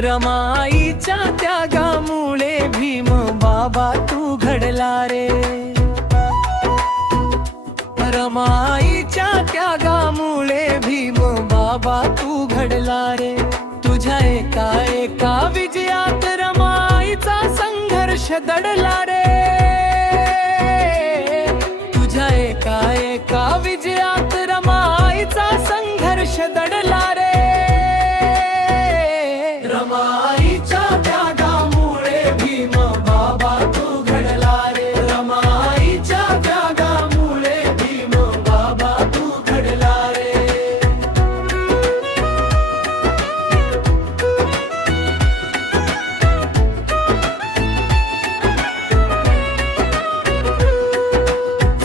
रमाईच्या त्यागामुळे भीम बाबा तू घडला रे. रमाईच्या त्यागामुळे भीम बाबा तू घडला रे. तुझ्या एका एका विजयात रमाईचा संघर्ष दडला रे. तुझ्या एका एका विजयात रमाईचा संघर्ष दडला रे. रमाईच्या त्यागामुळे भीम बाबा तू घडला रे. रमाईच्या त्यागामुळे भीम बाबा तू घडला रे.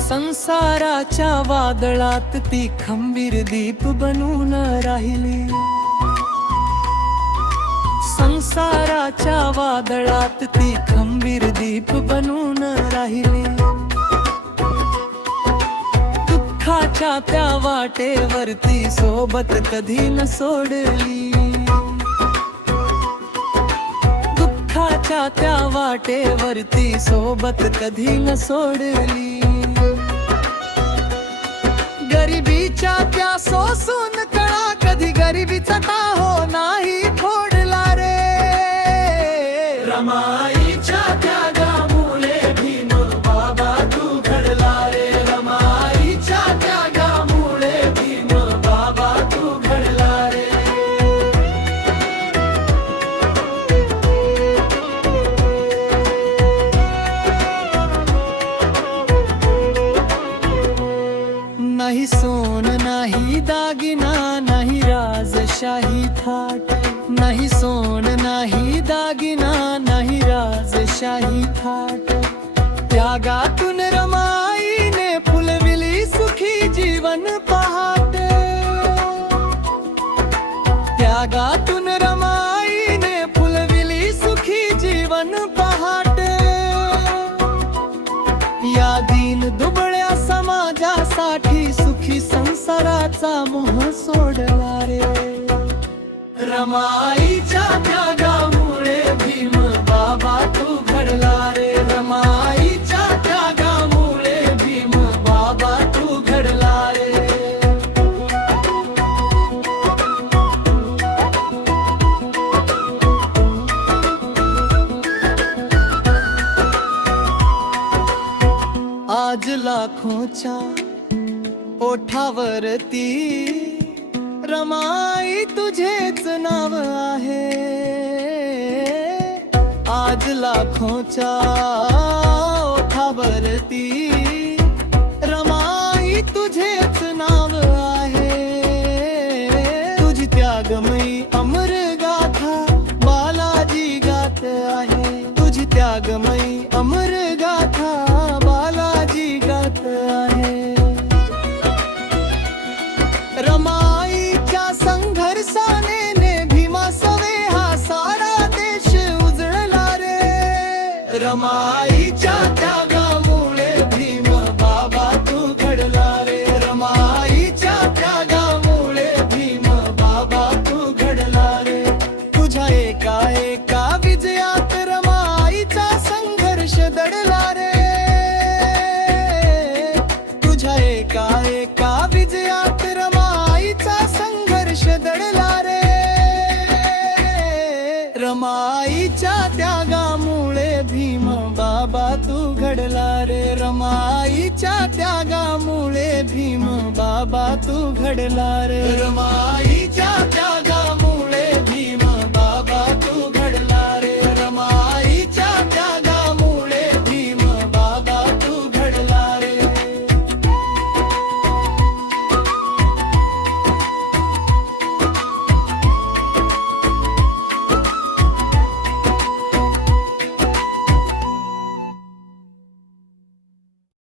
संसाराच्या वादळात ती खंबीर दीप बनून राहिली. संसाराच्या वादळात ती खंबीर दीप बनून राहिली. दुःखाच्या त्या वाटेवरती सोबत कधी न सोडली. दुःखाच्या त्या वाटेवरती सोबत कधी न सोडली. गरिबीच्या त्या सोसून कळा कधी गरिबीचा हो नाही फोडला रे. रमाईच्या त्यागामुळे भीम बाबा तू घडला रे. रमाईच्या त्यागामुळे भीम बाबा तू घडला रे. नाही सोन नाही दागिना नाही राजशाही थाट. नाही सोन नाही दागिना नाही राजशाही थाट. त्यागातून रमाईने फुलविली सुखी जीवन पहाट. त्यागातून रमाईने फुलविली सुखी जीवन पहाट. या दीन दुबळ्या समाजासाठी सुखी संसाराचा मोह सोडला रे. रमाईच्या त्यागामुळे भीम बाबा तू घडला रे. रमाईच्या त्यागामुळे भीम बाबा तू घडला रे. आज लाखोच्या ओठावरती रमाई तुझेच नाव आहे. आज लाखोच्या ओठावरती रमाई तुझेच नाव आहे. तुझी त्यागमयी अमर गाथा बालाजी गात आहे. तुझी त्यागमयी अमर गाथा बालाजी गात आहे. रमाईच्या संघर्षाने भीमा सवे हा सारा देश उजळला रे. रमाईच्या त्यागामुळे भीम बाबा तू घडला रे. रमाईच्या त्यागामुळे भीम बाबा तू घडला रे. तुझ्या एका एका विजयात रमाईचा संघर्ष दडला रे. तुझ्या एका एका विजयात रमाईचा संघर्ष दडला रे. रमाईच्या त्यागामुळे भीम बाबा तू घडला रे. रमाईच्या त्यागामुळे भीम बाबा तू घडला रे. रमाईच्या त्यागामुळे